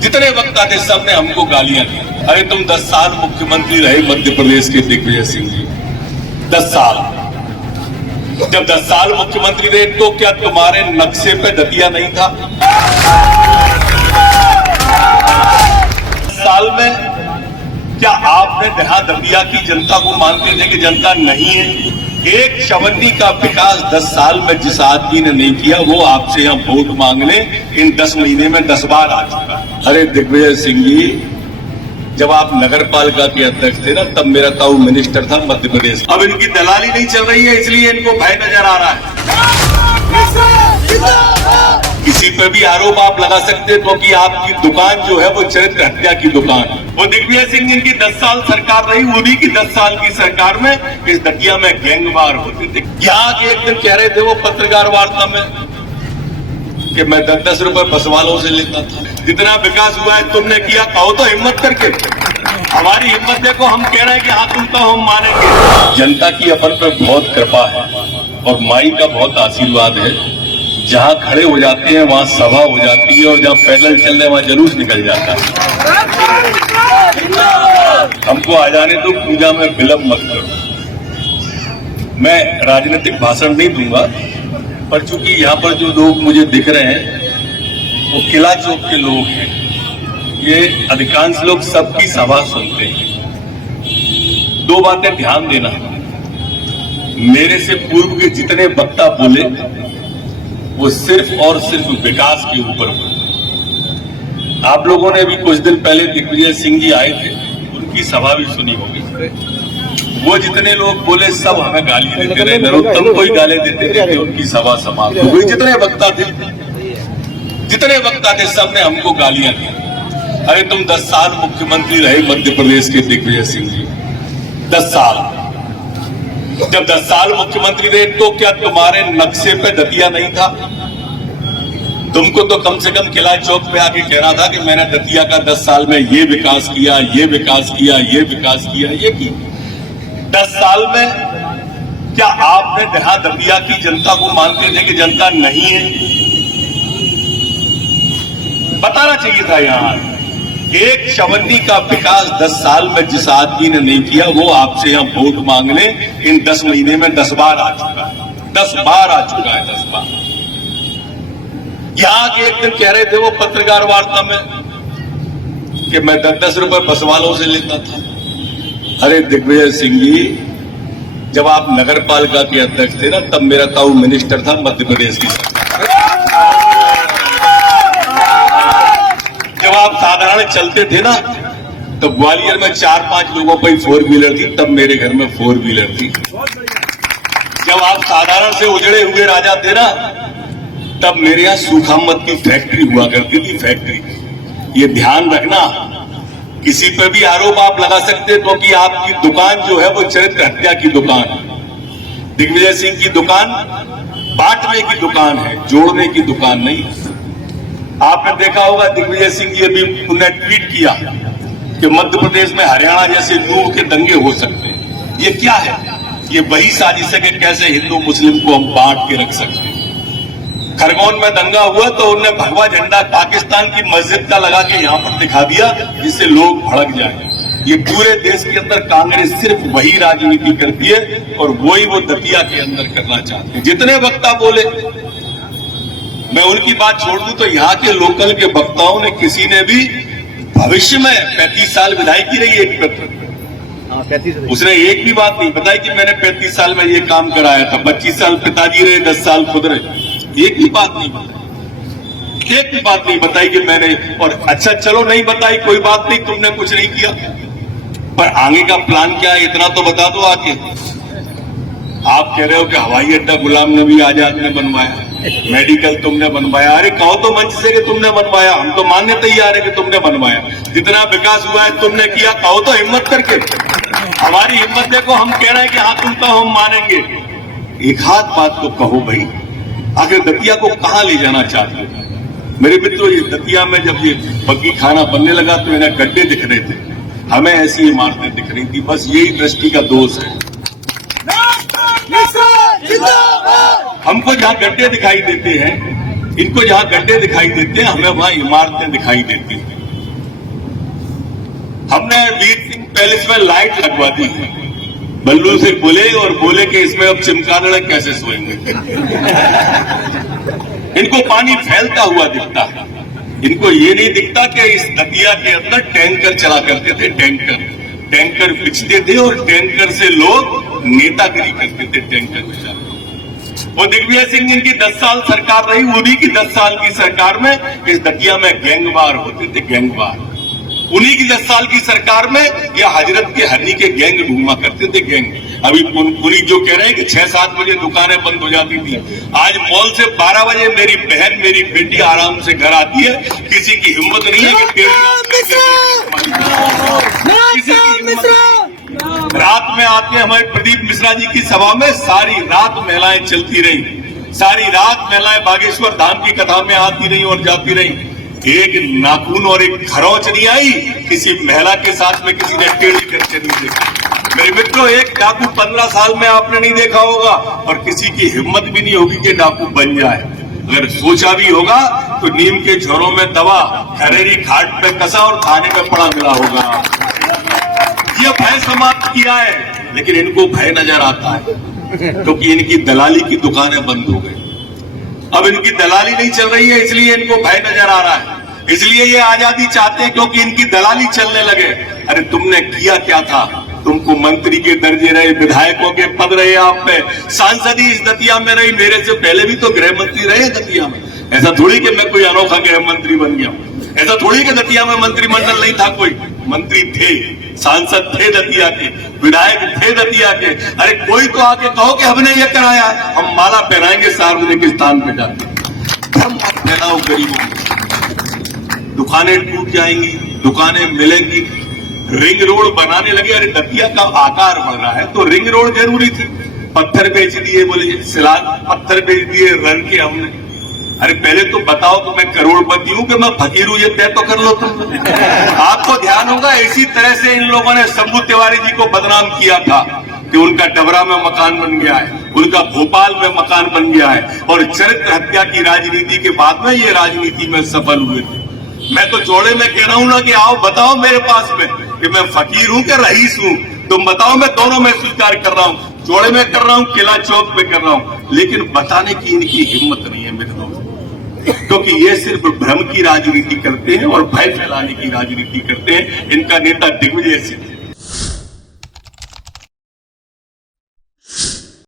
जितने वक्त आते सबने हमको गालियां दी। अरे तुम 10 साल मुख्यमंत्री रहे मध्य प्रदेश के दिग्विजय सिंह जी, 10 साल। जब 10 साल मुख्यमंत्री रहे तो क्या तुम्हारे नक्शे पे दतिया नहीं था? 10 साल में क्या आपने जहां दतिया की जनता को मानते थे कि जनता नहीं है? एक चवन्नी का विकास 10 साल में जिस आदमी ने नहीं किया वो आपसे यहां वोट मांगने इन 10 महीने में 10 बार आ चुका। अरे दिग्विजय सिंह जी, जब आप नगर पालिका के अध्यक्ष थे ना, तब मेरा ताऊ मिनिस्टर था मध्य प्रदेश। अब इनकी दलाली नहीं चल रही है, इसलिए इनको भय नजर आ रहा है। किसी पे भी आरोप आप लगा सकते हैं क्योंकि आपकी दुकान जो है वो चरित्र हत्या की दुकान है। वो दिग्विजय सिंह जिनकी 10 साल सरकार रही, उन्हीं की 10 साल की सरकार में इस दतिया में गैंगवार होते थे। यहाँ के एक दिन कह रहे थे वो पत्रकार वार्ता में कि मैं 10-10 रुपए बस वालों से लेता था। जितना विकास हुआ है तुमने किया, कहो तो हिम्मत करके। हमारी हिम्मत देखो, हम कह रहे हैं कि हाँ तुम तो हम मानेंगे। जनता की अपन पर बहुत कृपा है और माई का बहुत आशीर्वाद है। जहां खड़े हो जाते हैं वहां सभा हो जाती है और जहां पैदल चल रहे वहां जुलूस निकल जाता है। हमको आ जाने दो, पूजा में विलंब मत करो। मैं राजनीतिक भाषण नहीं दूंगा, पर चूंकि यहाँ पर जो लोग मुझे दिख रहे हैं वो किला चौक के लोग हैं। ये अधिकांश लोग सबकी सभा सुनते हैं। 2 बातें ध्यान देना, मेरे से पूर्व के जितने वक्ता बोले वो सिर्फ और सिर्फ विकास के ऊपर बोले। आप लोगों ने भी कुछ दिन पहले दिग्विजय सिंह जी आए थे, उनकी सभा भी सुनी होगी। वो जितने लोग बोले सब हमें गाली देते रहे, नरोत्तम को ही गाली देते थे कि उनकी सभा समाप्त हो गई। जितने वक्ता थे सबने हमको गालियां दी। अरे तुम 10 साल मुख्यमंत्री रहे मध्य प्रदेश के दिग्विजय सिंह जी, 10 साल। जब 10 साल मुख्यमंत्री रहे तो क्या तुम्हारे नक्शे पे दतिया नहीं था? तुमको तो कम से कम किला चौक पे आके कहना था कि मैंने दतिया का 10 साल में ये विकास किया, ये विकास किया, ये विकास किया, ये की। 10 साल में क्या आपने जहां दतिया की जनता को मानते थे कि जनता नहीं है? बताना चाहिए था। यहाँ एक चवन्नी का विकास 10 साल में जिस आदमी ने नहीं किया वो आपसे यहां वोट मांगने इन 10 महीने में 10 बार आ चुका है। 10 बार आ चुका है, 10 बार। यहाँ के एक दिन कह रहे थे वो पत्रकार वार्ता में कि मैं 10-10 रुपए बस वालों से लेता था। अरे दिग्विजय सिंह जी, जब आप नगर पालिका के अध्यक्ष थे ना, तब मेरा ताऊ मिनिस्टर था मध्य प्रदेश की सरकार। जब आप साधारण चलते थे ना, तो ग्वालियर में 4-5 लोगों पर 4 व्हीलर थी, तब मेरे घर में 4 व्हीलर थी। जब आप साधारण से उजड़े हुए राजा थे ना, तब मेरे यहाँ सूखामत की फैक्ट्री हुआ करती थी, फैक्ट्री। ये ध्यान रखना, किसी पे भी आरोप आप लगा सकते हैं क्योंकि आपकी दुकान जो है वो चरित्र हत्या की दुकान है। दिग्विजय सिंह की दुकान बांटने की दुकान है, जोड़ने की दुकान नहीं। आपने देखा होगा दिग्विजय सिंह जी अभी उन्होंने ट्वीट किया कि मध्य प्रदेश में हरियाणा जैसे नूह के दंगे हो सकते हैं। ये क्या है? ये वही साजिश है कि कैसे हिंदू मुस्लिम को हम बांट के रख सकते हैं। खरगोन में दंगा हुआ तो उन्होंने भगवा झंडा पाकिस्तान की मस्जिद का लगा के यहां पर दिखा दिया, जिससे लोग भड़क जाए। ये पूरे देश के अंदर कांग्रेस सिर्फ वही राजनीति करती है और वही वो दतिया के अंदर करना चाहते हैं। जितने वक्ता बोले, मैं उनकी बात छोड़ दूं तो यहाँ के लोकल के वक्ताओं ने किसी ने भी भविष्य में 35 साल विधायकी रही एक पत्र, उसने एक भी बात नहीं बताई कि मैंने 35 साल में ये काम कराया था। 25 साल पिताजी रहे, 10 साल खुद रहे, एक भी बात नहीं बताई। एक भी बात नहीं बताई कि मैंने। और अच्छा चलो नहीं बताई, कोई बात नहीं, तुमने कुछ नहीं किया, पर आगे का प्लान क्या है इतना तो बता दो आके। आप कह रहे हो कि हवाई अड्डा गुलाम नबी आजाद ने बनवाया, मेडिकल तुमने बनवाया। अरे कहो तो मंच से कि तुमने बनवाया, हम तो मानने तैयार है कि तुमने बनवाया। जितना विकास हुआ है तुमने किया, कहो तो हिम्मत करके। हमारी हिम्मत देखो, हम कह रहे हैं कि हाँ तुम तो हम मानेंगे। एक हाथ बात तो कहो भाई, आखिर दतिया को कहां ले जाना चाहते हो? मेरे मित्रों, ये दतिया में जब ये बग्गी खाना बनने लगा तो इन्हें गड्ढे दिख रहे थे, हमें ऐसी इमारतें दिख रही थी। बस यही दृष्टि का दोष है। हमको जहां गड्ढे दिखाई देते हैं, इनको जहां गड्ढे दिखाई देते हैं, हमें वहां इमारतें दिखाई देती हैं। हमने वीर सिंह पैलेस में लाइट लगवा दी। बल्लू से बोले और बोले कि इसमें अब चिमकादड़ कैसे सोएंगे। इनको पानी फैलता हुआ दिखता है, इनको ये नहीं दिखता कि इस नदिया के अंदर टैंकर चला करते थे। टैंकर बिछते थे और टैंकर से लोग नेतागिरी करते थे। टैंकर बिछा और दिग्विजय सिंह जिनकी 10 साल सरकार रही, उन्हीं की 10 साल की सरकार में इस दतिया में गैंगवार होते थे। गैंगवार उन्हीं की 10 साल की सरकार में या हजरत के हरनी के गैंग घूमा करते थे। गैंग अभी पुलिस जो कह रहे हैं कि 6-7 बजे दुकानें बंद हो जाती थी, आज मॉल से 12 बजे मेरी बहन मेरी बेटी आराम से घर आती है। किसी की हिम्मत नहीं है कि रात में आते हैं। हमारे प्रदीप मिश्रा जी की सभा में सारी रात महिलाएं चलती रही, सारी रात महिलाएं बागेश्वर धाम की कथा में आती रही और जाती रही। एक नाखून और एक खरोच नहीं आई किसी महिला के साथ में किसी ने टेढ़ी करके नहीं देखी। मेरे मित्रों, एक डाकू 15 साल में आपने नहीं देखा होगा और किसी की हिम्मत भी नहीं होगी कि डाकू बन जाए। अगर सोचा भी होगा तो नीम के झोरों में दवा खरेरी घाट पे कसा और खाने में पड़ा मिला होगा। ये भय समाप्त किया है, लेकिन इनको भय नजर आता है क्योंकि इनकी दलाली की दुकानें बंद हो गई। अब इनकी दलाली नहीं चल रही है, इसलिए इनको भय नजर आ रहा है। इसलिए ये आजादी चाहते हैं क्योंकि इनकी दलाली चलने लगे। अरे तुमने किया क्या था? तुमको मंत्री के दर्जे रहे, विधायकों के पद रहे, आप पे सांसद ही इस दतिया में रही। मेरे से पहले भी तो गृह मंत्री रहे दतिया में। ऐसा थोड़ी कि मैं कोई अनोखा गृह मंत्री बन गया, ऐसा थोड़ी कि दतिया में मंत्रिमंडल नहीं था। कोई मंत्री थे, सांसद थे दतिया के, विधायक थे दतिया के। अरे कोई तो आके कहो कि हमने ये कराया, हम माला पहनाएंगे सार्वजनिक स्थान पे जाके। हम फैलाओ गरीबों, दुकानें टूट जाएंगी, दुकानें मिलेंगी। रिंग रोड बनाने लगे। अरे दतिया का आकार बढ़ रहा है तो रिंग रोड जरूरी थी। पत्थर बेच दिए, बोले सिलाग पत्थर बेच दिए रंग के हमने। अरे पहले तो बताओ कि मैं करोड़पति हूं कि मैं फकीर हूं, ये तय तो कर लो तुम। आपको ध्यान होगा इसी तरह से इन लोगों ने शंभू तिवारी जी को बदनाम किया था कि उनका डबरा में मकान बन गया है, उनका भोपाल में मकान बन गया है और चरित्र हत्या की राजनीति के बाद में ये राजनीति में सफल हुए थे। मैं तो जोड़े में कह रहा हूं ना कि आओ बताओ मेरे पास में कि मैं फकीर हूं कि रईस हूं। तुम बताओ, मैं दोनों में स्वीकार कर रहा हूं, जोड़े में कर रहा हूं, किला चौक पे कर रहा हूं, लेकिन बताने की इनकी हिम्मत नहीं है मेरे दोस्त, क्योंकि ये सिर्फ भ्रम की राजनीति करते हैं और भय फैलाने की राजनीति करते हैं। इनका नेता दिग्विजय सिंह